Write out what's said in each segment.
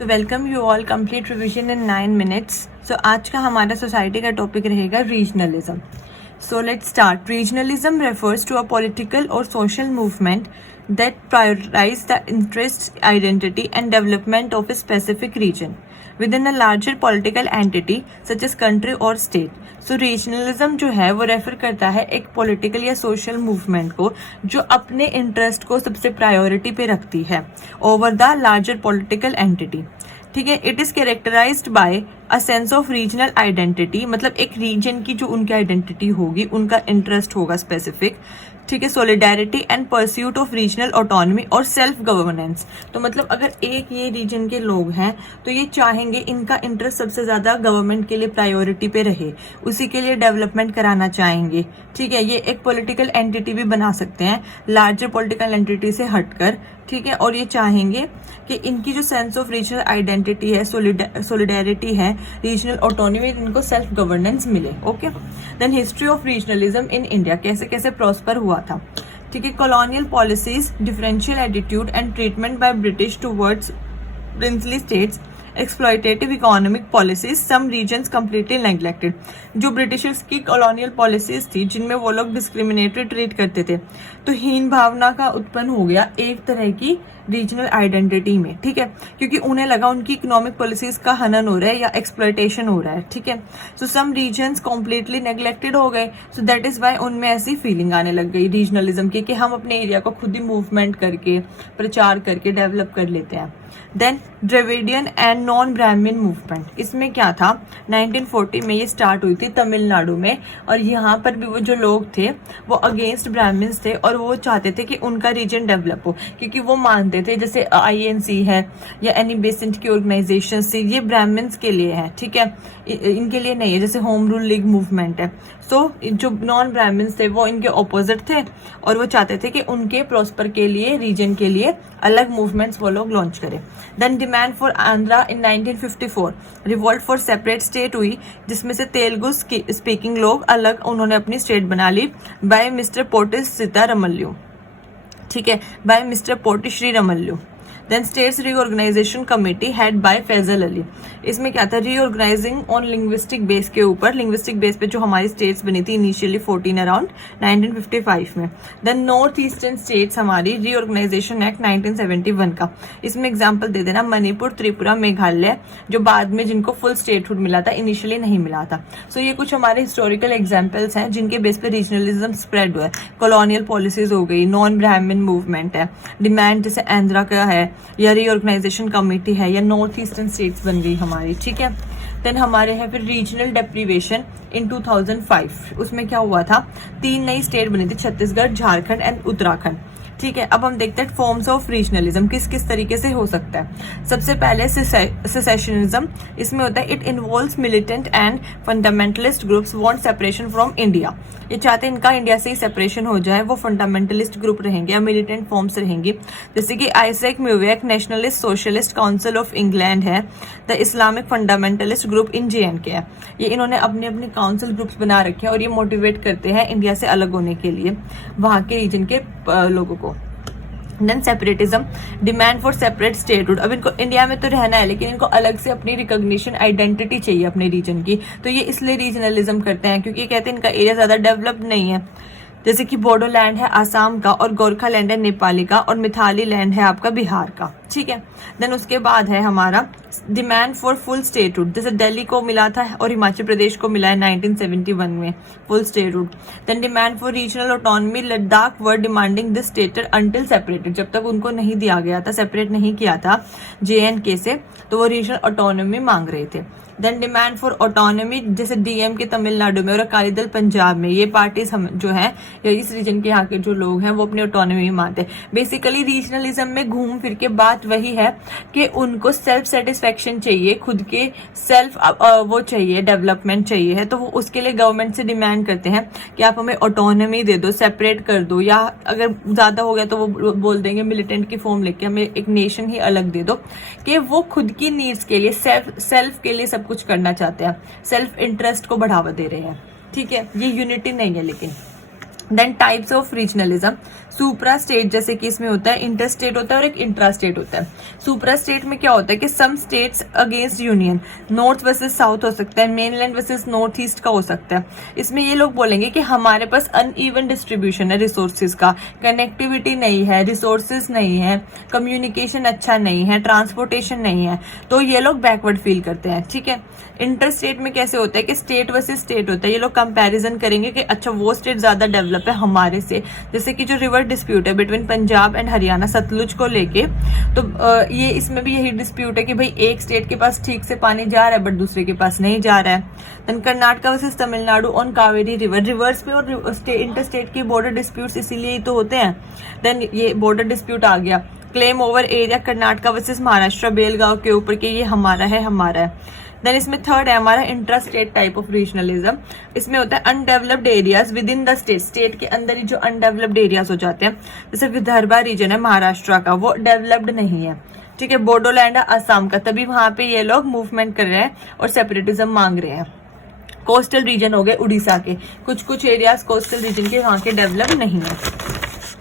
तो welcome you all complete revision in 9 minutes. So आज का हमारा सोसाइटी का टॉपिक रहेगा regionalism. So let's start. Regionalism refers to a political और social movement that prioritize the interests, identity and development of a specific region within a larger political entity such as country or state. So regionalism जो है वो refer करता है एक political या social movement को जो अपने इंटरेस्ट को सबसे प्रायोरिटी पे रखती है over the larger political entity. ठीक है। It is characterised by a sense of regional identity, मतलब एक रीजन की जो उनकी आइडेंटिटी होगी, उनका इंटरेस्ट होगा स्पेसिफिक। ठीक है। Solidarity and pursuit of regional autonomy और सेल्फ गवर्नेंस। तो मतलब अगर एक ये रीजन के लोग हैं तो ये चाहेंगे इनका इंटरेस्ट सबसे ज्यादा गवर्नमेंट के लिए प्रायोरिटी पे रहे, उसी के लिए डेवलपमेंट कराना चाहेंगे। ठीक है। ये एक पॉलिटिकल एंटिटी भी बना सकते हैं लार्जर पॉलिटिकल एंटिटी से हटकर। ठीक है। और ये चाहेंगे कि इनकी जो सेंस ऑफ रीजनल आइडेंटिटी है, सोलिडेरिटी है, रीजनल ऑटोनॉमी, इनको सेल्फ गवर्नेंस मिले। Okay. Then history of regionalism in India, कैसे कैसे प्रॉस्पर हुआ था। ठीक है। Colonial policies, differential attitude and treatment by British towards princely states, exploitative economic policies, some regions completely neglected. जो ब्रिटिशर्स की कॉलोनियल पॉलिसीज थी जिनमें वो लोग डिस्क्रिमिनेटरी ट्रीट करते थे, तो हीन भावना का उत्पन्न हो गया एक तरह की रीजनल आइडेंटिटी में। ठीक है। क्योंकि उन्हें लगा उनकी इकोनॉमिक पॉलिसीज का हनन हो रहा है या एक्सप्लॉयटेशन हो रहा है। ठीक है। सो सम रीजन्स कम्प्लीटली नेग्लेक्टेड हो गए। सो दैट इज वाई उनमें ऐसी फीलिंग आने लग गई रीजनलिज्म की कि हम अपने एरिया को खुद ही मूवमेंट करके, प्रचार करके डेवलप कर लेते हैं। देन द्रविडियन एंड नॉन ब्राह्मण मूवमेंट, इसमें क्या था, 1940 में ये स्टार्ट हुई थी तमिलनाडु में। और यहाँ पर भी वो जो लोग थे वो अगेंस्ट ब्राह्मण्स थे और वो चाहते थे कि उनका रीजन डेवलप हो, क्योंकि वो मानते थे जैसे INC है या एनी बेसेंट की ऑर्गेनाइजेशन से, ये ब्राह्मण्स के लिए है। ठीक है। इनके लिए नहीं है। जैसे होम रूल लीग मूवमेंट है। सो जो नॉन ब्राह्मण्स थे वो इनके ऑपोजिट थे और वो चाहते थे कि उनके प्रॉस्पर के लिए, रीजन के लिए अलग मूवमेंट्स वो लोग लॉन्च करें। Then demand for Andhra in 1954, revolt for separate state हुई, जिसमें से तेलुगु स्पीकिंग लोग अलग उन्होंने अपनी स्टेट बना ली बाय मिस्टर पोटी सीतारामल्लू। ठीक है। By mister Potti Sriramulu. Then states reorganisation committee head by Fazal Ali. इसमें क्या था, रीऑर्गेनाइजिंग ऑन लिंग्विस्टिक बेस के ऊपर, लिंग्विस्टिक बेस पे जो हमारी स्टेट्स बनी थी इनिशियली 14 अराउंड 1955 में। देन नॉर्थ ईस्टर्न स्टेट्स हमारी रीऑर्गेनाइजेशन एक्ट 1971 का। इसमें एग्जांपल दे देना, मणिपुर, त्रिपुरा, मेघालय, जो बाद में जिनको फुल स्टेटहुड मिला था, इनिशियली नहीं मिला था। सो ये कुछ हमारे हिस्टोरिकल एग्जाम्पल्स हैं जिनके बेस पे रीजनलिज्म स्प्रेड हुआ है। कॉलोनियल पॉलिसीज हो गई, नॉन ब्राह्मण मूवमेंट है, डिमांड जैसे आंध्रा का है या रीऑर्गेनाइजेशन कमेटी है, या नॉर्थ ईस्टर्न स्टेट्स बन गई हमारी। ठीक है। देन हमारे है फिर रीजनल डेप्रीवेशन इन 2005। उसमें क्या हुआ था, 3 नई स्टेट बनी थी, छत्तीसगढ़, झारखंड एंड उत्तराखंड। ठीक है। अब हम देखते हैं फॉर्म्स ऑफ रीजनलिज्म किस किस तरीके से हो सकता है। सबसे पहले सेसेशनिज्म, इसमें होता है it involves militant and fundamentalist groups want separation from India. ये चाहते हैं इनका इंडिया से ही सेपरेशन हो जाए। वो फंडामेंटलिस्ट ग्रुप रहेंगे या मिलिटेंट फॉर्म्स रहेंगी, जैसे कि Isak Muivah nationalist socialist council of Nagaland है, the Islamic fundamentalist group in JNK है। ये इन्होंने अपने अपने काउंसिल ग्रुप्स बना रखे हैं और ये मोटिवेट करते हैं इंडिया से अलग होने के लिए वहां के रीजन के लोगों को। Then separatism, demand for separate statehood. अब इनको इंडिया में तो रहना है लेकिन इनको अलग से अपनी रिकॉग्निशन, आइडेंटिटी चाहिए अपने रीजन की। तो ये इसलिए रीजनलिज्म करते हैं क्योंकि कहते हैं इनका एरिया ज्यादा डेवलप नहीं है। जैसे कि बोडो लैंड है आसाम का, और गोरखा लैंड है नेपाली का, और मिथाली लैंड है आपका बिहार का। ठीक है। देन उसके बाद है हमारा डिमांड फॉर फुल स्टेटहुड, जैसे दिल्ली को मिला था और हिमाचल प्रदेश को मिला है 1971 में full statehood. Then demand for regional autonomy, Ladakh were demanding this status until separated, जब तक उनको नहीं दिया गया था, सेपरेट नहीं किया था JNK से, तो वो रीजनल ऑटोनॉमी मांग रहे थे। देन डिमांड फॉर ऑटोनॉमी, जैसे DMK तमिलनाडु में और अकाली दल पंजाब में, ये पार्टीज हम जो है या इस रीजन के यहाँ के जो लोग हैं वो अपनी ऑटोनॉमी मानते हैं। बेसिकली रीजनलिज्म में घूम फिर के बात वही है कि उनको सेल्फ सेटिस्फेक्शन चाहिए, खुद के सेल्फ वो चाहिए, डेवलपमेंट चाहिए है, तो वो उसके लिए गवर्नमेंट से डिमांड करते हैं कि आप हमें ऑटोनॉमी दे दो, सेपरेट कर दो, या अगर ज्यादा हो गया तो वो बोल देंगे मिलिटेंट की फॉर्म लेके हमें एक नेशन ही अलग दे दो, कि वो खुद की नीड्स के लिए, सेल्फ के लिए सब कुछ करना चाहते हैं, सेल्फ इंटरेस्ट को बढ़ावा दे रहे हैं। ठीक है। ये यूनिटी नहीं है लेकिन। Then types of regionalism, supra state जैसे कि इसमें होता है इंटर स्टेट होता है और एक इंट्रा स्टेट होता है। सुप्रा स्टेट में क्या होता है कि some states against union, north versus south हो सकता है, मेनलैंड वर्सेस नॉर्थ ईस्ट का हो सकता है। इसमें ये लोग बोलेंगे कि हमारे पास अनइवन डिस्ट्रीब्यूशन है रिसोर्सेज का, कनेक्टिविटी नहीं है, रिसोर्सेज नहीं है, कम्युनिकेशन अच्छा नहीं है, ट्रांसपोर्टेशन नहीं है, तो ये लोग बैकवर्ड फील करते हैं। ठीक है, इंटर स्टेट में कैसे होता है कि स्टेट वर्सेस स्टेट होता है, ये लोग कंपैरिजन करेंगे कि अच्छा वो स्टेट ज्यादा डेवलप है हमारे से। जैसे कि जो रिवर डिस्प्यूट है बिटवीन पंजाब एंड हरियाणा सतलुज को लेके, तो ये इसमें भी यही डिस्प्यूट है कि भाई एक स्टेट के पास ठीक से पानी जा रहा है बट दूसरे के पास नहीं जा रहा है। Then Karnataka versus Tamil Nadu on Kaveri river, rivers पे और इंटर स्टेट की बॉर्डर डिस्प्यूट्स इसीलिए तो होते हैं। देन ये बॉर्डर डिस्प्यूट आ गया। Claim over area Karnataka versus Maharashtra Belgaum के ऊपर के ये हमारा है। देन इसमें थर्ड है हमारा intra state type of regionalism. इसमें होता है undeveloped areas with in the state, state के अंदर ही जो अनडेवलप्ड एरियाज हो जाते हैं, जैसे विदर्भा रीजन है महाराष्ट्र का, वो डेवलप्ड नहीं है। ठीक है, बोडोलैंड है असम का, तभी वहां पे ये लोग मूवमेंट कर रहे हैं और सेपरेटिज्म मांग रहे हैं। कोस्टल रीजन हो गए उड़ीसा के, कुछ एरियाज कोस्टल रीजन के वहां के डेवलप नहीं है।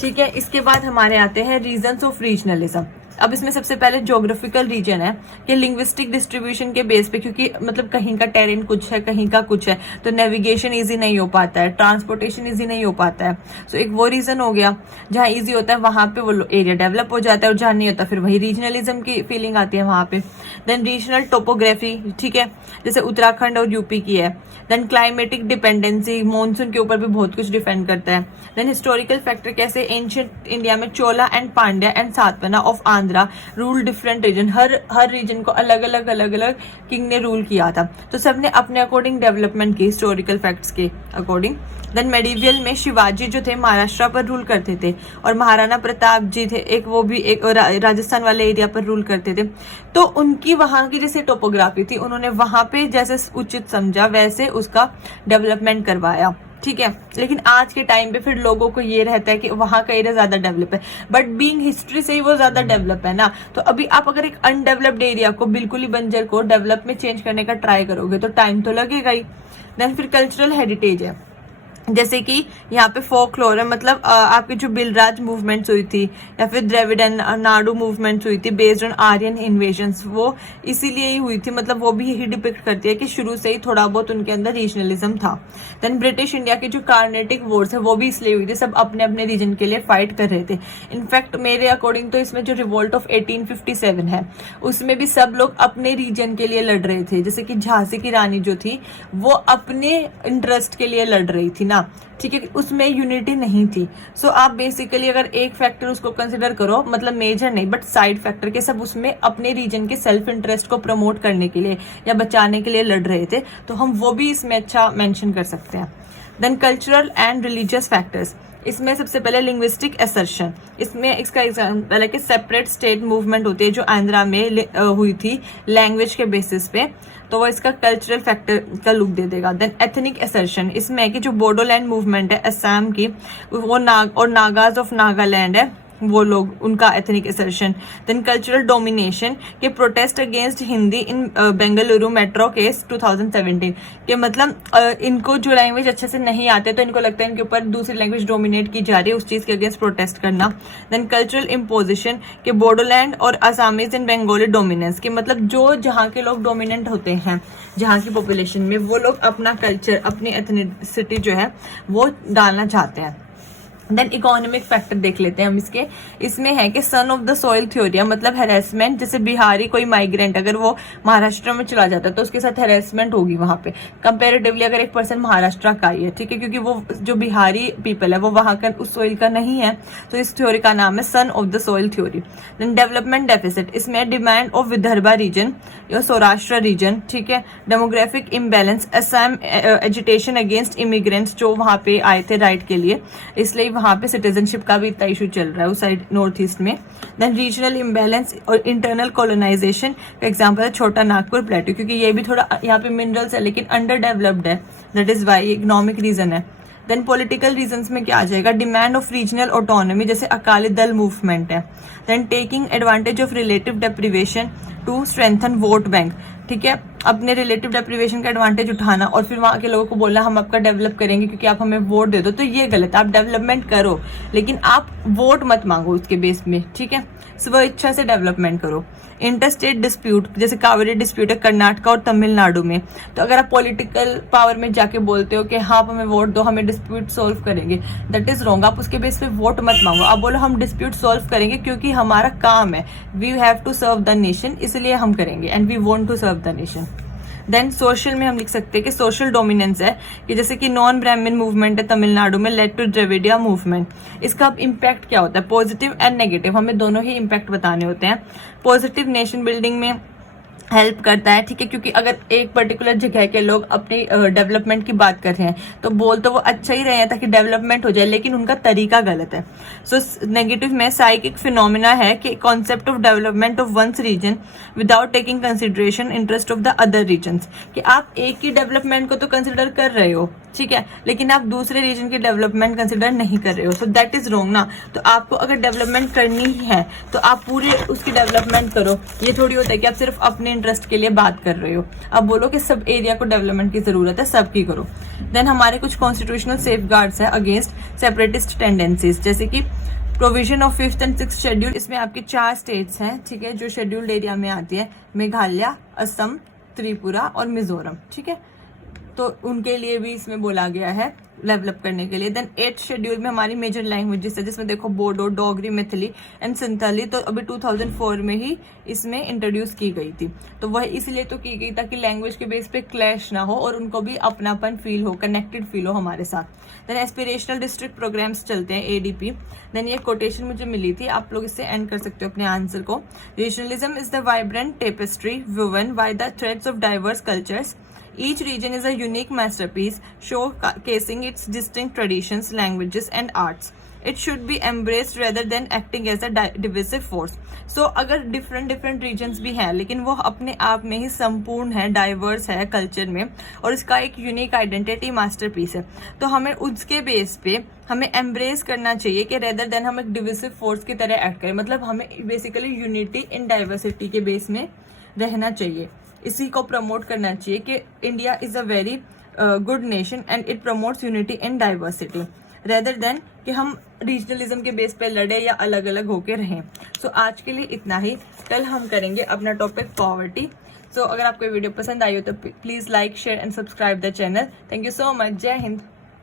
ठीक है, इसके बाद हमारे आते हैं रीजन्स ऑफ रीजनलिज्म। अब इसमें सबसे पहले ज्योग्राफिकल रीजन है कि लिंग्विस्टिक डिस्ट्रीब्यूशन के बेस पे, क्योंकि मतलब कहीं का टेरेन कुछ है कहीं का कुछ है, तो नेविगेशन इजी नहीं हो पाता है, ट्रांसपोर्टेशन इजी नहीं हो पाता है। सो एक वो रीजन हो गया, जहां इजी होता है वहां पे वो एरिया डेवलप हो जाता है, और जहां नहीं होता फिर वही रीजनलिज्म की फीलिंग आती है वहां पे। देन रीजनल टोपोग्राफी, ठीक है, जैसे उत्तराखंड और यूपी की है। देन क्लाइमेटिक डिपेंडेंसी, मानसून के ऊपर भी बहुत कुछ डिपेंड करता है। देन हिस्टोरिकल फैक्टर, कैसे एंशियंट इंडिया में Chola and Pandya and Satavahana of Andhra rule different region, हर रीजन को अलग अलग किंग ने रूल किया था, तो सबने अपने अकॉर्डिंग डेवलपमेंट की हिस्टोरिकल फैक्ट्स के अकॉर्डिंग। देन मेडिवियल में शिवाजी जो थे महाराष्ट्र पर रूल करते थे, और महाराणा प्रताप जी थे एक, वो भी एक राजस्थान वाले एरिया पर रूल करते थे। तो उनकी वहां की जैसे टोपोग्राफी थी, उन्होंने वहां पे जैसे उचित समझा वैसे उसका डेवलपमेंट करवाया। ठीक है, लेकिन आज के टाइम पे फिर लोगों को ये रहता है कि वहां का एरिया ज्यादा डेवलप है, बट बीइंग हिस्ट्री से ही वो ज्यादा डेवलप है ना। तो अभी आप अगर एक अनडेवलप्ड एरिया को, बिल्कुल ही बंजर को डेवलप में चेंज करने का ट्राई करोगे तो टाइम तो लगेगा ही। देन फिर कल्चरल हेरिटेज है, जैसे कि यहाँ पे फोकलोर है, मतलब आपकी जो बिलराज मूवमेंट्स हुई थी या फिर द्रविडन नाडु मूवमेंट्स हुई थी बेस्ड ऑन आर्यन इन्वेजन्स, वो इसीलिए ही हुई थी, मतलब वो भी यही डिपिक्ट करती है कि शुरू से ही थोड़ा बहुत उनके अंदर रीजनलिज्म था। देन ब्रिटिश इंडिया की जो कार्नेटिक वॉर्स है वो भी इसलिए हुई थी, सब अपने अपने रीजन के लिए फाइट कर रहे थे। इनफैक्ट मेरे अकॉर्डिंग तो इसमें जो रिवोल्ट ऑफ 1857 है उसमें भी सब लोग अपने रीजन के लिए लड़ रहे थे, जैसे कि झांसी की रानी जो थी वो अपने इंटरेस्ट के लिए लड़ रही थी ना। ठीक है, उसमें यूनिटी नहीं थी। सो आप बेसिकली अगर एक फैक्टर उसको कंसिडर करो, मतलब मेजर नहीं बट साइड फैक्टर के, सब उसमें अपने रीजन के सेल्फ इंटरेस्ट को प्रमोट करने के लिए या बचाने के लिए लड़ रहे थे, तो हम वो भी इसमें अच्छा मेंशन कर सकते हैं। Then cultural and religious factors, इसमें सबसे पहले लिंग्विस्टिक असर्शन, इसमें इसका एग्जाम्पल है कि सेपरेट स्टेट मूवमेंट होती है जो आंध्रा में हुई थी लैंग्वेज के बेसिस पे, तो वो इसका कल्चरल फैक्टर का लुक दे देगा। देन एथनिक असर्शन, इसमें है कि जो बोडोलैंड मूवमेंट है असम की, वो नागाज ऑफ नागालैंड है वो लोग, उनका ethnic assertion. Then cultural domination के protest against Hindi in Bengaluru metro case 2017 के, मतलब इनको जो लैंग्वेज अच्छे से नहीं आते तो इनको लगता है इनके ऊपर दूसरी लैंग्वेज डोमिनेट की जा रही है, उस चीज के अगेंस्ट प्रोटेस्ट करना। देन कल्चरल इम्पोजिशन के बोडोलैंड और आसामीज इन बंगाली डोमिनेंस के, मतलब जो जहाँ के लोग डोमिनेंट होते हैं जहाँ की पॉपुलेशन में, वो लोग अपना कल्चर अपनी एथनिसिटी जो है वो डालना चाहते हैं। देन इकोनॉमिक फैक्टर देख लेते हैं हम इसके, इसमें है कि सन ऑफ द सॉइल थ्योरी, मतलब हेरेसमेंट, जैसे बिहारी कोई माइग्रेंट अगर वो महाराष्ट्र में चला जाता है तो उसके साथ हेरेसमेंट होगी वहां पे कंपैरेटिवली अगर एक पर्सन महाराष्ट्र का ही है। ठीक है, क्योंकि वो जो बिहारी पीपल है वो वहां का उस सॉइल का नहीं है, तो इस थ्योरी का नाम है son of the soil theory. Then development deficit, इसमें डिमांड ऑफ विदर्भा रीजन या सौराष्ट्र रीजन। ठीक है, demographic imbalance, Assam agitation against immigrants जो वहां पे आए थे राइट के लिए, इसलिए वहां पे सिटीजनशिप का भी इतना इशू चल रहा है उस साइड नॉर्थ ईस्ट में। देन रीजनल इम्बैलेंस और इंटरनल कॉलोनाइजेशन का एग्जांपल है छोटा नागपुर प्लेटू, क्योंकि ये भी थोड़ा यहाँ पे मिनरल्स है लेकिन अंडर डेवलप्ड है, that is why economic region है। देन पॉलिटिकल रीजंस में क्या आ जाएगा, डिमांड ऑफ रीजनल ऑटोनॉमी, जैसे अकाली दल मूवमेंट है। Then taking advantage of relative deprivation to strengthen vote bank, ठीक है, अपने रिलेटिव डेप्रिवेशन का एडवांटेज उठाना और फिर वहाँ के लोगों को बोलना हम आपका डेवलप करेंगे क्योंकि आप हमें वोट दे दो, तो ये गलत है। आप डेवलपमेंट करो लेकिन आप वोट मत मांगो उसके बेस में, ठीक है। स्व इच्छा से डेवलपमेंट करो। इंटरस्टेट डिस्प्यूट, जैसे कावेरी डिस्प्यूट है कर्नाटक और तमिलनाडु में, तो अगर आप पॉलिटिकल पावर में जाके बोलते हो कि हाँ आप हमें वोट दो, हमें डिस्प्यूट सॉल्व करेंगे, दैट इज रॉन्ग। आप उसके बेस पे वोट मत मांगो। आप बोलो हम डिस्प्यूट सॉल्व करेंगे क्योंकि हमारा काम है, we have to serve the nation, इसलिए हम करेंगे and we want to serve the nation. Then social में हम लिख सकते हैं कि सोशल डोमिनेंस है, कि जैसे कि नॉन ब्राह्मण मूवमेंट है तमिलनाडु में, लेड टू द्रविडिया मूवमेंट। इसका अब इम्पैक्ट क्या होता है, पॉजिटिव एंड नेगेटिव, हमें दोनों ही इम्पैक्ट बताने होते हैं। पॉजिटिव नेशन बिल्डिंग में हेल्प करता है, ठीक है, क्योंकि अगर एक पर्टिकुलर जगह के लोग अपनी डेवलपमेंट की बात कर रहे हैं तो बोल तो वो अच्छा ही रहे हैं ताकि डेवलपमेंट हो जाए, लेकिन उनका तरीका गलत है। सो नेगेटिव में साइकिक फिनोमिना है कि concept of development of one's region without taking consideration interest of the other regions, कि आप एक ही डेवलपमेंट को तो कंसिडर कर रहे हो, ठीक है, लेकिन आप दूसरे रीजन की डेवलपमेंट कंसिडर नहीं कर रहे हो, सो दैट इज रॉन्ग ना। तो आपको अगर डेवलपमेंट करनी ही है तो आप पूरे उसकी डेवलपमेंट करो। ये थोड़ी होता है कि आप सिर्फ अपने इंटरेस्ट के लिए बात कर रहे हो। अब बोलो कि सब एरिया को डेवलपमेंट की जरूरत है, सबकी करो। देन हमारे कुछ कॉन्स्टिट्यूशनल सेफगार्ड्स है अगेंस्ट सेपरेटिस्ट टेंडेंसीज, जैसे कि provision of 5th and 6th schedule. इसमें आपके 4 स्टेट्स हैं, ठीक है, जो शेड्यूल्ड एरिया में आती है, मेघालय, असम, त्रिपुरा और मिजोरम, ठीक है, तो उनके लिए भी इसमें बोला गया है डेवलप करने के लिए। देन 8th शेड्यूल में हमारी मेजर लैंग्वेजेस है, जिसमें देखो बोडो, डोगरी, मैथिली एंड संथाली, तो अभी 2004 में ही इसमें इंट्रोड्यूस की गई थी। तो वह इसलिए तो की गई ताकि लैंग्वेज के बेस पे क्लैश ना हो और उनको भी अपनापन फील हो, कनेक्टेड फील हो हमारे साथ। देन एस्पिरेशनल डिस्ट्रिक्ट प्रोग्राम्स चलते हैं, ADP। देन ये कोटेशन मुझे मिली थी, आप लोग इससे एंड कर सकते हो अपने आंसर को। Regionalism is the vibrant tapestry woven by the threads of diverse cultures. Each region is a unique masterpiece, showcasing its distinct traditions, languages, and arts. It should be embraced rather than acting as a divisive force. So अगर different regions भी हैं लेकिन वो अपने आप में ही संपूर्ण है, डाइवर्स है कल्चर में, और इसका एक यूनिक आइडेंटिटी मास्टरपीस है, तो हमें उसके बेस पे हमें एम्ब्रेस करना चाहिए कि रेदर देन हम एक डिविसिव फोर्स की तरह एक्ट करें। मतलब हमें बेसिकली यूनिटी इन डाइवर्सिटी के बेस में रहना चाहिए, इसी को प्रमोट करना चाहिए कि India is a very good nation and it promotes unity in diversity, rather than कि हम रीजनलिज्म के बेस पे लड़े या अलग अलग होके रहें। सो आज के लिए इतना ही, कल हम करेंगे अपना टॉपिक पॉवर्टी। सो अगर आपको वीडियो पसंद आई हो तो please like, share and subscribe the channel. Thank you so much. जय हिंद।